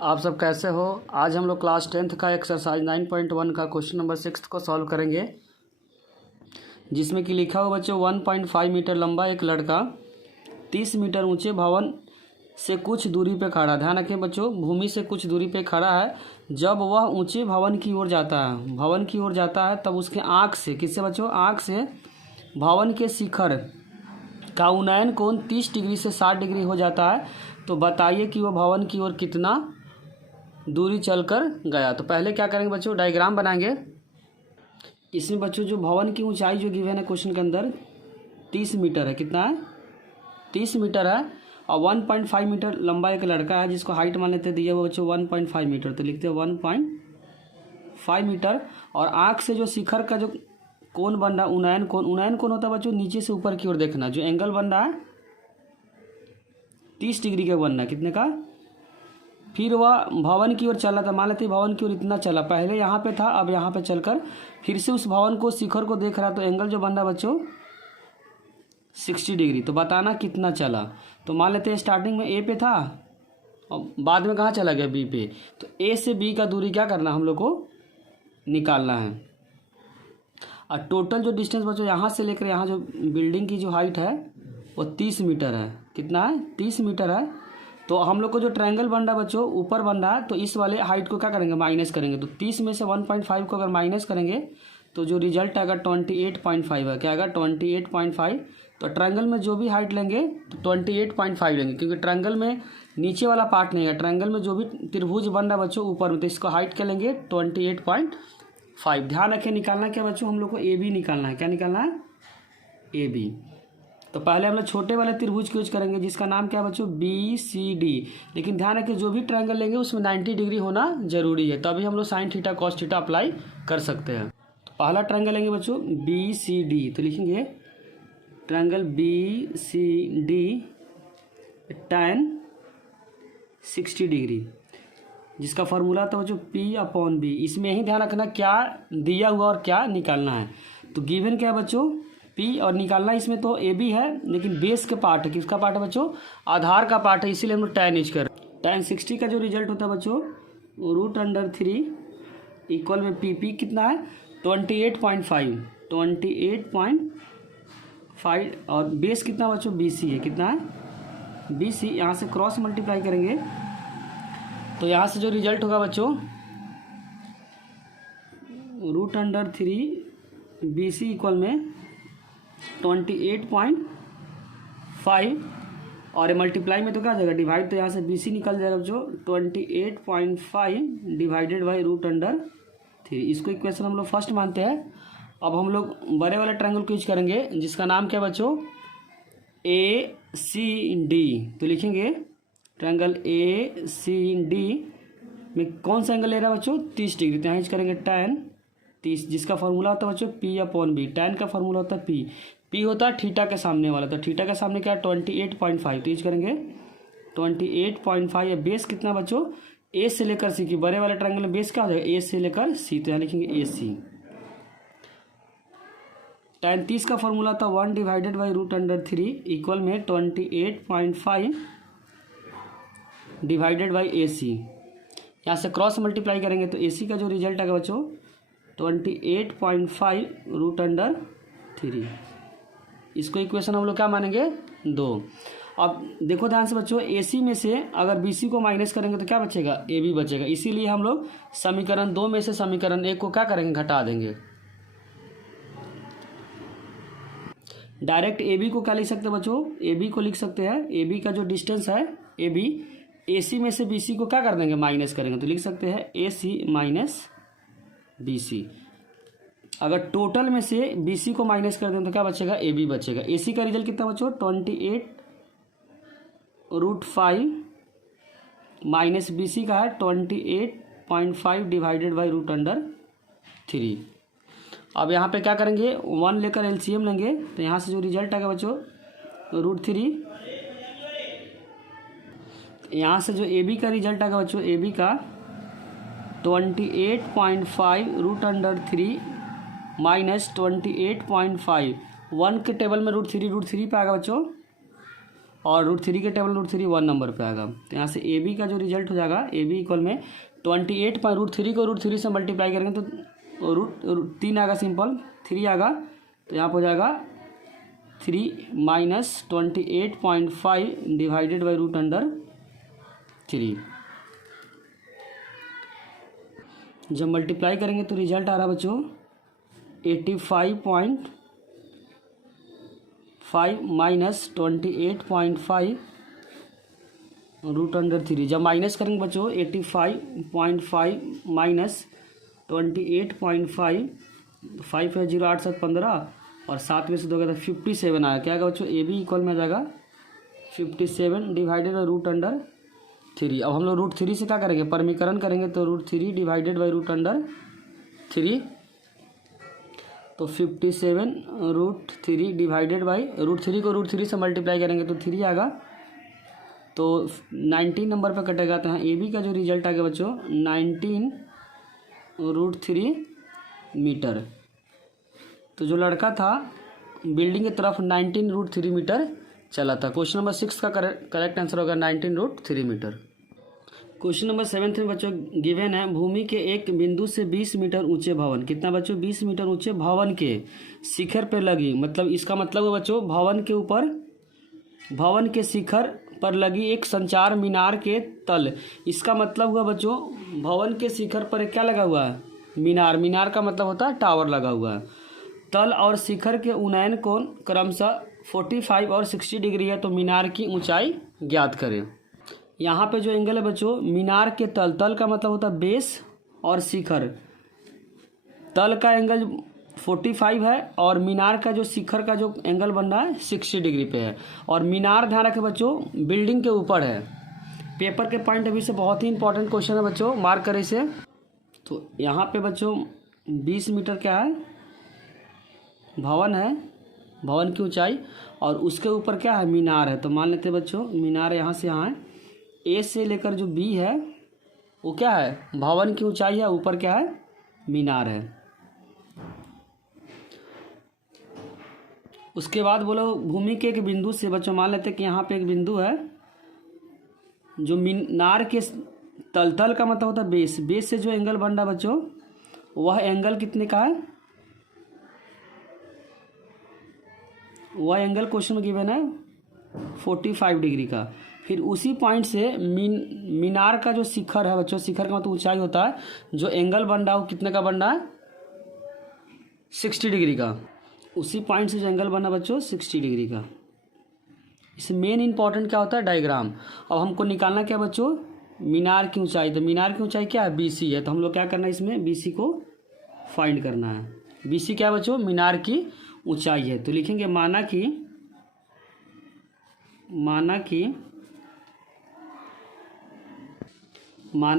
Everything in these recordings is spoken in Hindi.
आप सब कैसे हो। आज हम लोग क्लास 10th का एक्सरसाइज 9.1 का क्वेश्चन नंबर 6 को सॉल्व करेंगे, जिसमें कि लिखा हुआ बच्चों 1.5 मीटर लंबा एक लड़का 30 मीटर ऊंचे भवन से कुछ दूरी पे खड़ा। ध्यान रखें बच्चों, भूमि से कुछ दूरी पे खड़ा है। जब वह ऊंचे भवन की ओर जाता है तब उसके आँख से, किससे बच्चों, आँख से भवन के शिखर का उन्नयन कोण 30 डिग्री से 60 डिग्री हो जाता है। तो बताइए कि वह भवन की ओर कितना दूरी चलकर गया। तो पहले क्या करेंगे बच्चों, डायग्राम बनाएंगे। इसमें बच्चों जो भवन की ऊंचाई जो गिवन है क्वेश्चन के अंदर 30 मीटर है। कितना है? 30 मीटर है। और 1.5 मीटर लंबा एक लड़का है जिसको हाइट मान लेते दिए वो बच्चों 1.5 मीटर। तो लिखते हैं 1.5 मीटर। और आँख से जो शिखर का जो कोण बन रहा है, उन्नयन कोण होता है बच्चों नीचे से ऊपर की ओर देखना। जो एंगल बन रहा है 30 डिग्री का बन रहा है। कितने का? फिर वह भवन की ओर चला था, मान लेते भवन की ओर इतना चला, पहले यहाँ पे था अब यहाँ पे चलकर फिर से उस भवन को शिखर को देख रहा। तो एंगल जो बन रहा बच्चों 60 डिग्री। तो बताना कितना चला। तो मान लेते हैं स्टार्टिंग में ए पे था और बाद में कहाँ चला गया, बी पे। तो ए से बी का दूरी क्या करना, हम लोग को निकालना है। और टोटल जो डिस्टेंस बच्चों यहाँ से लेकर यहाँ जो बिल्डिंग की जो हाइट है वो 30 मीटर है। कितना है? 30 मीटर है। तो हम लोग को जो ट्रायंगल बन रहा है बच्चों ऊपर बन रहा है, तो इस वाले हाइट को क्या करेंगे, माइनस करेंगे। तो 30 में से 1.5 को अगर माइनस करेंगे तो जो रिजल्ट आएगा 28.5 है। क्या आएगा? 28.5। तो ट्रायंगल में जो भी हाइट लेंगे तो 28.5 लेंगे, क्योंकि ट्रायंगल में नीचे वाला पार्ट नहीं है। ट्रायंगल में जो भी त्रिभुज बन रहा है बच्चों ऊपर में, तो इसको हाइट क्या लेंगे, 28.5। ध्यान रखें निकालना क्या बच्चों, हम लोग को ए बी निकालना है। क्या निकालना है? A B. तो पहले हम लोग छोटे वाले त्रिभुज को यूज करेंगे जिसका नाम क्या है बच्चों, बी सी डी। लेकिन ध्यान रखें जो भी ट्रायंगल लेंगे उसमें 90 डिग्री होना जरूरी है, तभी हम लोग sine theta cos theta apply कर सकते हैं। तो पहला ट्रायंगल लेंगे बच्चों बी सी डी। तो लिखेंगे triangle B C D tan 60 degree, जिसका फॉर्मूला था बच्चों P/B। इसमें ही ध्यान रखना क्या दिया हुआ और क्या निकालना है। तो गिवन क्या है बच्चों, P, और निकालना इसमें तो ए बी है, लेकिन बेस के पार्ट है। किसका पार्ट है बच्चों? आधार का पार्ट है, इसीलिए हम लोग tan यूज कर रहे हैं। tan 60 का जो रिजल्ट होता है बच्चों √3 इक्वल में PP कितना है, 28.5 और बेस कितना बच्चों, BC है। कितना है? BC। यहाँ से क्रॉस मल्टीप्लाई करेंगे तो यहाँ से जो रिजल्ट होगा बच्चों √3 BC इक्वल में 28.5 और मल्टीप्लाई में तो क्या जाएगा, डिवाइड। तो यहाँ से BC निकल जाएगा बच्चों 28.5 डिवाइडेड बाई √3। इसको इक्वेशन हम लोग फर्स्ट मानते हैं। अब हम लोग बड़े वाले ट्रायंगल को यूज करेंगे जिसका नाम क्या बच्चों, ACD। तो लिखेंगे ट्रायंगल ACD में कौन सा एंगल ले रहा है बच्चों, 30 डिग्री। तो यहाँ यूज करेंगे tan 30, जिसका फॉर्मूला होता है बच्चों P/B। tan का फॉर्मूला होता है P होता है थीटा के सामने वाला। तो थीटा के सामने क्या है, 28.5। तो यूज करेंगे 28.5। बेस कितना बच्चों, A से लेकर C की, बड़े वाले ट्रायंगल में बेस क्या हो जाएगा, A से लेकर C। तो यहाँ लिखेंगे AC। tan 30 का फॉर्मूला था 1 डिवाइडेड बाई √3 इक्वल में 28.5 डिवाइडेड बाई AC। यहाँ से क्रॉस मल्टीप्लाई करेंगे तो AC का जो रिजल्ट आएगा बच्चों 28.5 √3। इसको इक्वेशन हम लोग क्या मानेंगे, 2। अब देखो ध्यान से बच्चों, AC में से अगर BC को माइनस करेंगे तो क्या बचेगा, AB बचेगा। इसीलिए हम लोग समीकरण 2 में से समीकरण 1 को क्या करेंगे, घटा देंगे। डायरेक्ट AB को क्या लिख सकते हैं बच्चों, AB को लिख सकते हैं, AB का जो डिस्टेंस है AB, AC में से BC को क्या कर देंगे, माइनस करेंगे। तो लिख सकते हैं AC माइनस BC। अगर टोटल में से BC को माइनस कर दें तो क्या बचेगा, AB बचेगा। AC का रिजल्ट कितना बच्चों, 28√5 माइनस BC का है 28.5 डिवाइडेड बाई √3। अब यहाँ पे क्या करेंगे, 1 लेकर LCM लेंगे। तो यहाँ से जो रिजल्ट आएगा बच्चों √3, यहाँ से जो AB का रिजल्ट आएगा बच्चों, AB का 28.5 √3 माइनस 28.5। 1 के टेबल में √3 पे आएगा बच्चों और √3 के टेबल √3 1 नंबर पे आएगा। तो यहाँ से ए बी का जो रिजल्ट हो जाएगा ए बी इक्वल में 28 √3 को √3 से मल्टीप्लाई करेंगे तो √3 आएगा, सिंपल 3 आएगा। तो यहाँ पर हो जाएगा 3 - 28.5 डिवाइडेड बाई √3। जब मल्टीप्लाई करेंगे तो रिजल्ट आ रहा बच्चों 85.5 - 28.5 √3। जब माइनस करेंगे बच्चों 85.5 - 28.5, 5 है 0 8 7 15 और 7 में से 2 गया तो 57 आया। क्या आएगा बच्चों ए बी इक्वल में आ जाएगा 57 डिवाइडेड बाई √3। अब हम लोग √3 से क्या करेंगे, परमीकरण करेंगे तो √3 डिवाइडेड बाई √3। तो 57 √3 डिवाइडेड बाई √3 को √3 से मल्टीप्लाई करेंगे तो 3 आएगा। तो 19 नंबर पर कटेगा। तो यहाँ ए बी का जो रिजल्ट आ गया बच्चों 19 √3 मीटर। तो जो लड़का था बिल्डिंग की तरफ 19 √3 मीटर चला था। क्वेश्चन नंबर 6 का करेक्ट आंसर होगा 19 √3 मीटर। क्वेश्चन नंबर 7 में बच्चों गिवन है भूमि के एक बिंदु से 20 मीटर ऊंचे भवन, कितना बच्चों 20 मीटर ऊंचे भवन के शिखर पर लगी, मतलब इसका मतलब है बच्चों भवन के शिखर पर लगी एक संचार मीनार के तल। इसका मतलब हुआ बच्चों भवन के शिखर पर क्या लगा हुआ है, मीनार का मतलब होता है टावर लगा हुआ है। तल और शिखर के उन्नयन कोण क्रमशः 45 और 60 डिग्री है। तो मीनार की ऊंचाई ज्ञात करें। यहाँ पे जो एंगल है बच्चों मीनार के तल का मतलब होता है बेस और शिखर। तल का एंगल 45 है और मीनार का जो शिखर का जो एंगल बन रहा है 60 डिग्री पे है। और मीनार ध्यान रखें बच्चों बिल्डिंग के ऊपर है। पेपर के पॉइंट अभी से बहुत ही इंपॉर्टेंट क्वेश्चन है बच्चों, मार्क करें इसे। तो यहाँ पे बच्चों 20 मीटर क्या है, भवन है, भवन की ऊंचाई, और उसके ऊपर क्या है, मीनार है। तो मान लेते हैं बच्चों मीनार यहाँ से यहाँ है, ए से लेकर जो बी है वो क्या है, भवन की ऊंचाई है, ऊपर क्या है, मीनार है। उसके बाद बोलो भूमि के एक बिंदु से, बच्चों मान लेते हैं कि यहाँ पे एक बिंदु है जो मीनार के तल का मतलब होता है बेस से जो एंगल बन रहा है बच्चों वह एंगल कितने का है, वह एंगल क्वेश्चन में गिवन है 45 डिग्री का। फिर उसी पॉइंट से मीनार का जो शिखर है बच्चों, शिखर का मतलब ऊंचाई होता है, जो एंगल बन रहा है वो कितने का बन रहा है, 60 डिग्री का। उसी पॉइंट से जो एंगल बना बच्चों 60 डिग्री का। इसमें मेन इंपॉर्टेंट क्या होता है, डायग्राम। अब हमको निकालना क्या बच्चों, मीनार की ऊंचाई। तो मीनार की ऊंचाई क्या है, BC है। तो हम लोग क्या करना है, इसमें BC को फाइंड करना है। BC क्या है बच्चों, मीनार की ऊंचाई है। तो लिखेंगे माना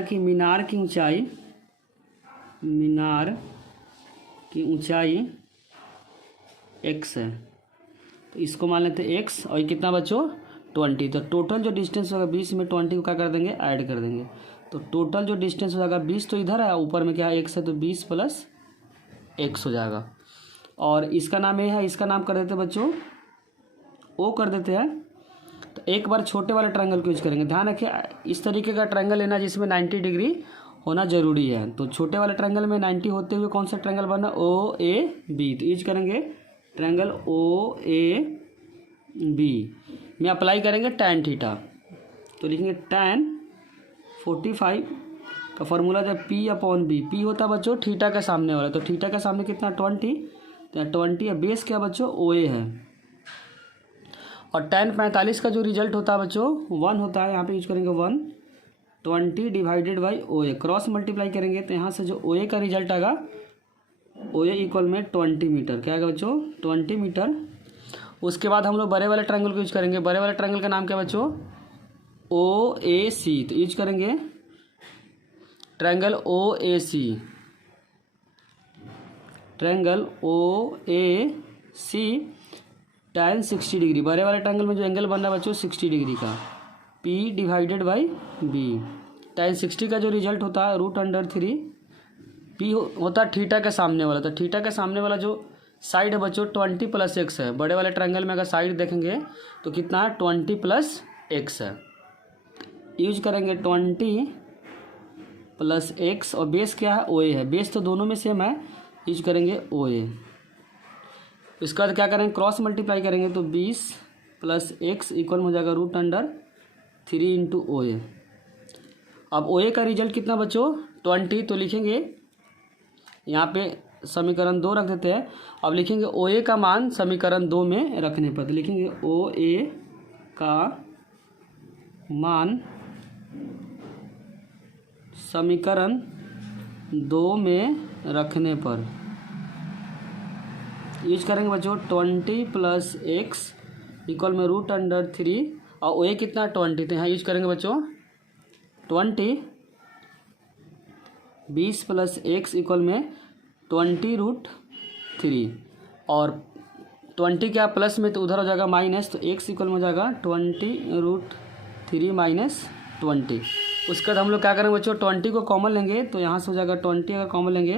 कि मीनार की ऊंचाई x है। तो इसको मान लेते हैं x, और कितना बच्चों 20। तो टोटल जो डिस्टेंस होगा 20 में 20 को क्या कर देंगे, ऐड कर देंगे। तो टोटल जो डिस्टेंस हो जाएगा 20 तो इधर है, ऊपर में क्या है x है, तो 20 + x हो जाएगा। और इसका नाम ये है, इसका नाम कर देते हैं बच्चों O कर देते हैं। तो एक बार छोटे वाले ट्रायंगल को यूज करेंगे। ध्यान रखिए इस तरीके का ट्रायंगल लेना जिसमें 90 डिग्री होना जरूरी है। तो छोटे वाले ट्रायंगल में 90 होते हुए कौन सा ट्रायंगल बनना, OAB। तो यूज करेंगे ट्रायंगल OAB में अप्लाई करेंगे tan थीटा। तो लिखेंगे tan 45 का फॉर्मूला जब P/B, P होता है बच्चों थीटा के सामने वाला। तो थीटा के सामने कितना 20, तो 20 है। बेस क्या बच्चों OA है। और tan 45 का जो रिजल्ट होता है बच्चों 1 होता है। यहाँ पे यूज करेंगे 1, 20 divided by OA, cross multiply करेंगे तो यहाँ से जो OA का रिजल्ट आएगा OA इक्वल में 20 मीटर। क्या आएगा बच्चों 20 मीटर। उसके बाद हम लोग बड़े वाले ट्रायंगल को यूज करेंगे। बड़े वाले ट्रायंगल का नाम क्या बच्चों, OAC। तो यूज करेंगे triangle OAC, triangle OAC tan 60 degree. बड़े वाले ट्रायंगल में जो एंगल बन रहा है बच्चों 60 डिग्री का, P/B। tan 60 का जो रिजल्ट होता है √3, P होता है थीटा के सामने वाला। तो थीटा के सामने वाला जो साइड है बच्चों 20 + x है। बड़े वाले ट्रायंगल में अगर साइड देखेंगे तो कितना है 20 + x है। यूज करेंगे 20 + x और बेस क्या है OA है। बेस तो दोनों में सेम है, यूज करेंगे OA। इसके बाद क्या करेंगे क्रॉस मल्टीप्लाई करेंगे तो 20 + x इक्वल हो जाएगा √3 × OA। अब OA का रिजल्ट कितना बच्चों 20, तो लिखेंगे यहाँ पे समीकरण 2 रख देते हैं। अब लिखेंगे OA का मान समीकरण 2 में रखने पर, तो लिखेंगे OA का मान समीकरण 2 में रखने पर यूज करेंगे बच्चों 20 + x इक्वल में √3 और OA कितना 20, तो यहाँ यूज करेंगे बच्चों 20 20 + x इक्वल में 20√3 और 20 क्या प्लस में तो उधर हो जाएगा माइनस, तो x इक्वल में हो जाएगा 20√3 - 20। उसके बाद हम लोग क्या करेंगे बच्चों 20 को कॉमन लेंगे तो यहाँ से हो जाएगा 20 अगर कॉमन लेंगे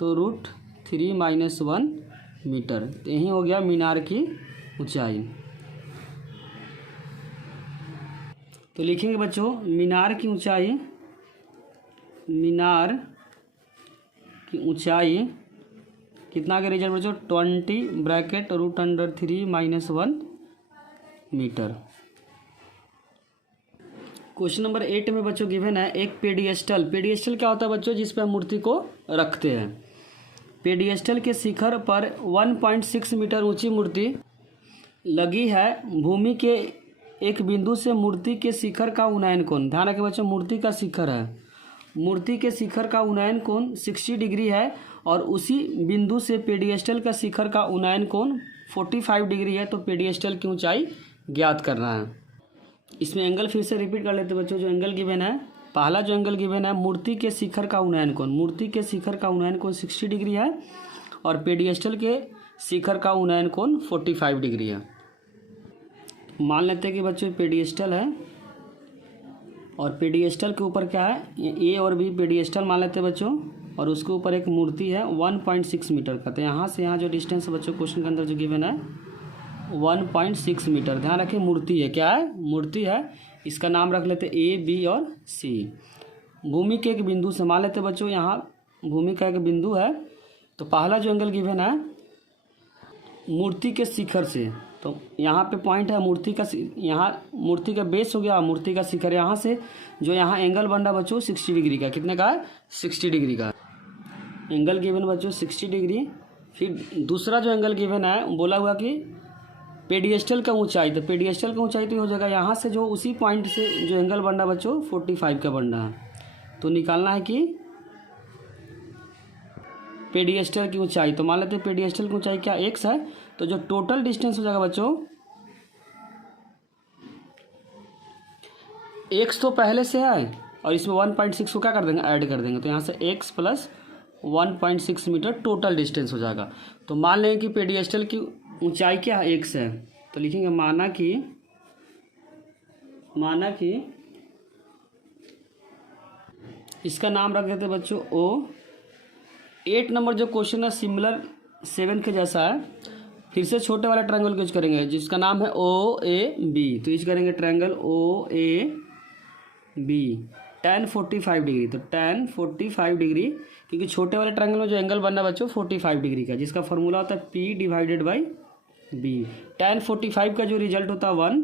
तो √3 - 1 मीटर। तो यही हो गया मीनार की ऊंचाई। तो लिखेंगे बच्चों मीनार की ऊंचाई कितना का रिजल्ट बच्चों 20 ब्रैकेट √3 - 1 मीटर। क्वेश्चन नंबर 8 में बच्चों गिवन है एक पेडियस्टल। पेडियस्टल क्या होता है बच्चों जिस पर हम मूर्ति को रखते हैं। पेडियस्टल के शिखर पर 1.6 मीटर ऊंची मूर्ति लगी है। भूमि के एक बिंदु से मूर्ति के शिखर का उन्नयन कोण, ध्यान रखें बच्चों मूर्ति का शिखर है, मूर्ति के शिखर का उन्नयन कोण 60 डिग्री है और उसी बिंदु से पेडियस्टल का शिखर का उन्नयन कोण 45 डिग्री है। तो पेडियस्टल की ऊंचाई ज्ञात करना है। इसमें एंगल फिर से रिपीट कर लेते बच्चों। जो एंगल गिवन है, पहला जो एंगल गिवन है मूर्ति के शिखर का उन्नयन कोण, मूर्ति के शिखर का उन्नयन कोण 60 डिग्री है और पेडियस्टल के शिखर का उन्नयन कोण 45 डिग्री है। मान लेते हैं कि बच्चों पेडियस्टल है और पेडियस्टल के ऊपर क्या है ए और बी, पेडियस्टल मान लेते हैं बच्चों और उसके ऊपर एक मूर्ति है 1.6 मीटर का। तो यहाँ से यहाँ जो डिस्टेंस है बच्चों क्वेश्चन के अंदर जो गिवन है 1.6 मीटर। ध्यान रखें मूर्ति है, क्या है मूर्ति है। इसका नाम रख लेते A, B और C। भूमि के एक बिंदु से मान लेते बच्चों यहाँ भूमि का एक बिंदु है। तो पहला जो एंगल गिवन है मूर्ति के शिखर से, तो यहाँ पे पॉइंट है मूर्ति का, यहाँ मूर्ति का बेस हो गया मूर्ति का शिखर। यहाँ से जो यहाँ एंगल बन रहा बच्चों 60 डिग्री का, कितने का है 60 डिग्री का एंगल गिवन बच्चों 60 डिग्री। फिर दूसरा जो एंगल गिवन है बोला हुआ कि पेडियस्टल का ऊंचाई, तो पेडियस्टल का ऊंचाई तो हो जाएगा यहाँ से जो उसी पॉइंट से जो एंगल बन रहा बच्चों 45 का बन रहा है। तो निकालना है कि पेडियस्टल की ऊंचाई। तो मान लेते हैं पेडियस्टल की ऊंचाई क्या x है, तो जो टोटल डिस्टेंस हो जाएगा बच्चों x तो पहले से है और इसमें 1.6 को क्या कर देंगे ऐड कर देंगे। तो यहाँ से x + 1.6 मीटर टोटल डिस्टेंस हो जाएगा। तो मान लेंगे कि पेडियस्टल की ऊंचाई क्या है x है, तो लिखेंगे माना कि इसका नाम रख देते बच्चों O। 8 नंबर जो क्वेश्चन है सिमिलर 7 के जैसा है। फिर से छोटे वाला ट्रायंगल यूज करेंगे जिसका नाम है OAB। तो यूज करेंगे ट्रायंगल OAB tan 45 डिग्री। तो tan 45 डिग्री, क्योंकि छोटे वाले ट्रायंगल में जो एंगल बनना है बच्चों 45 डिग्री का, जिसका फॉर्मूला होता है P/B। tan 45 का जो रिजल्ट होता है 1,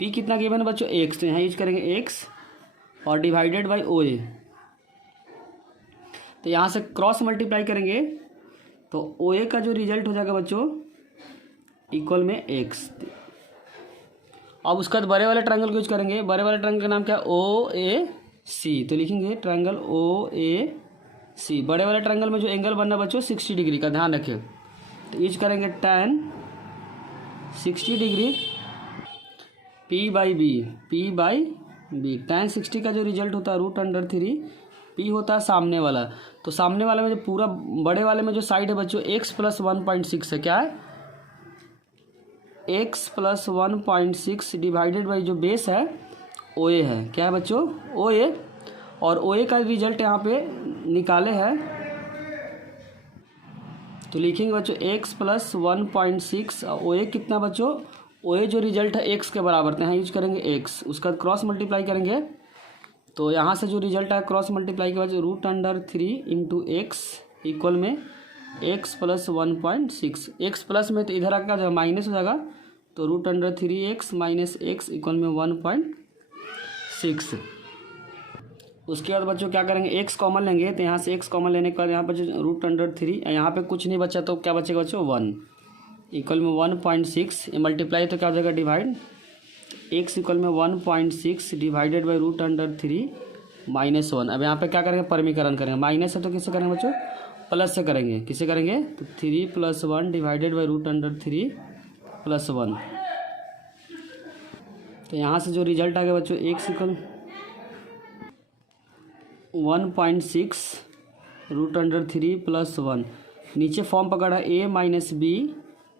P कितना गिवन है बच्चों x, तो यहाँ यूज करेंगे x और डिवाइडेड बाई OA। तो यहाँ से क्रॉस मल्टीप्लाई करेंगे तो OA का जो रिजल्ट हो जाएगा बच्चों इक्वल में x। अब उसके बाद बड़े वाले ट्रायंगल को यूज करेंगे। बड़े वाले ट्रायंगल का नाम क्या है OAC। तो लिखेंगे ट्रायंगल OAC। बड़े वाले ट्रायंगल में जो एंगल बनना बच्चों 60 डिग्री का, ध्यान रखें। तो यूज करेंगे tan 60 डिग्री P/B। tan 60 का जो रिजल्ट होता है √3, P होता है सामने वाला। तो सामने वाले में जो पूरा बड़े वाले में जो साइड है बच्चों x + 1.6 है, क्या है x + 1.6 डिवाइडेड बाई जो बेस है OA है, क्या है बच्चों OA। और OA का रिजल्ट यहाँ पे निकाले है तो लिखेंगे बच्चों x प्लस 1.6 ओ ए कितना बच्चों, ओ ए जो रिजल्ट है x के बराबर, तो यहाँ यूज करेंगे x, उसका क्रॉस मल्टीप्लाई करेंगे तो यहाँ से जो रिजल्ट आया क्रॉस मल्टीप्लाई के बाद √3 इंटू एक्स इक्वल में x प्लस 1.6, एक्स प्लस में तो इधर आकर जब माइनस हो जाएगा तो √3x माइनस एक्स इक्वल में 1.6। उसके बाद बच्चों क्या करेंगे, x कॉमन लेंगे तो यहाँ से x कॉमन लेने के बाद यहाँ पर जो √3 यहाँ पे कुछ नहीं बचा तो क्या बचेगा बच्चों 1 इक्वल में 1.6, मल्टीप्लाई तो क्या हो जाएगा डिवाइड, x इक्वल में 1.6 डिवाइडेड बाई √3 माइनस 1। अब यहाँ पे क्या करेंगे परमीकरण करेंगे, माइनस है तो किससे करेंगे बच्चों प्लस से करेंगे, किससे करेंगे तो 3 + 1 डिवाइडेड बाई √3 + 1। तो यहाँ से जो रिजल्ट आ गया बच्चों x इक्वल 1.6 √3 + 1, नीचे फॉर्म पकड़ा a माइनस बी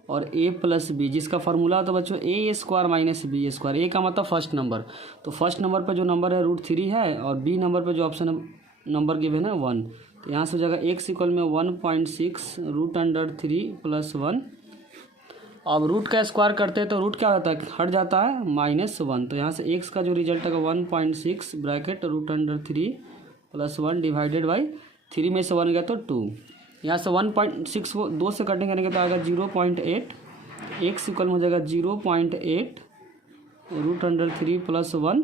और a प्लस बी, जिसका फार्मूला होता है बच्चों a² minus B square. a का मतलब फर्स्ट नंबर, तो फर्स्ट नंबर पे जो नंबर है √3 है और b नंबर पे जो ऑप्शन नंबर गिवन है 1, तो यहाँ से हो जाएगा x इक्वल में 1.6 √3 + 1। अब रूट का स्क्वायर करते हैं तो रूट क्या होता है हट जाता है -1, तो यहाँ से x का जो रिजल्ट है 1.6 ब्रैकेट √3 + 1 डिवाइडेड बाई 3 में से 1 गया तो 2, यहाँ से 1.6 को 2 से कटिंग करेंगे तो आएगा 0.8, x इक्वल हो जाएगा 0.8 √3 + 1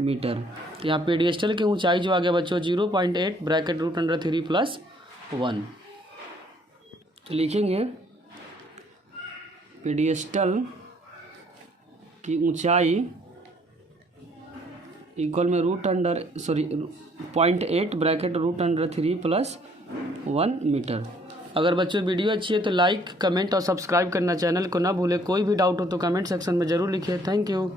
मीटर। तो यहाँ पेडिस्टल की ऊंचाई जो आ गया बच्चों 0.8 ब्रैकेट √3 + 1। तो लिखेंगे पेडिस्टल की ऊंचाई इक्वल में 0.8 ब्रैकेट √3 + 1 मीटर। अगर बच्चों वीडियो अच्छी है तो लाइक कमेंट और सब्सक्राइब करना, चैनल को ना भूले। कोई भी डाउट हो तो कमेंट सेक्शन में ज़रूर लिखिए। Thank you.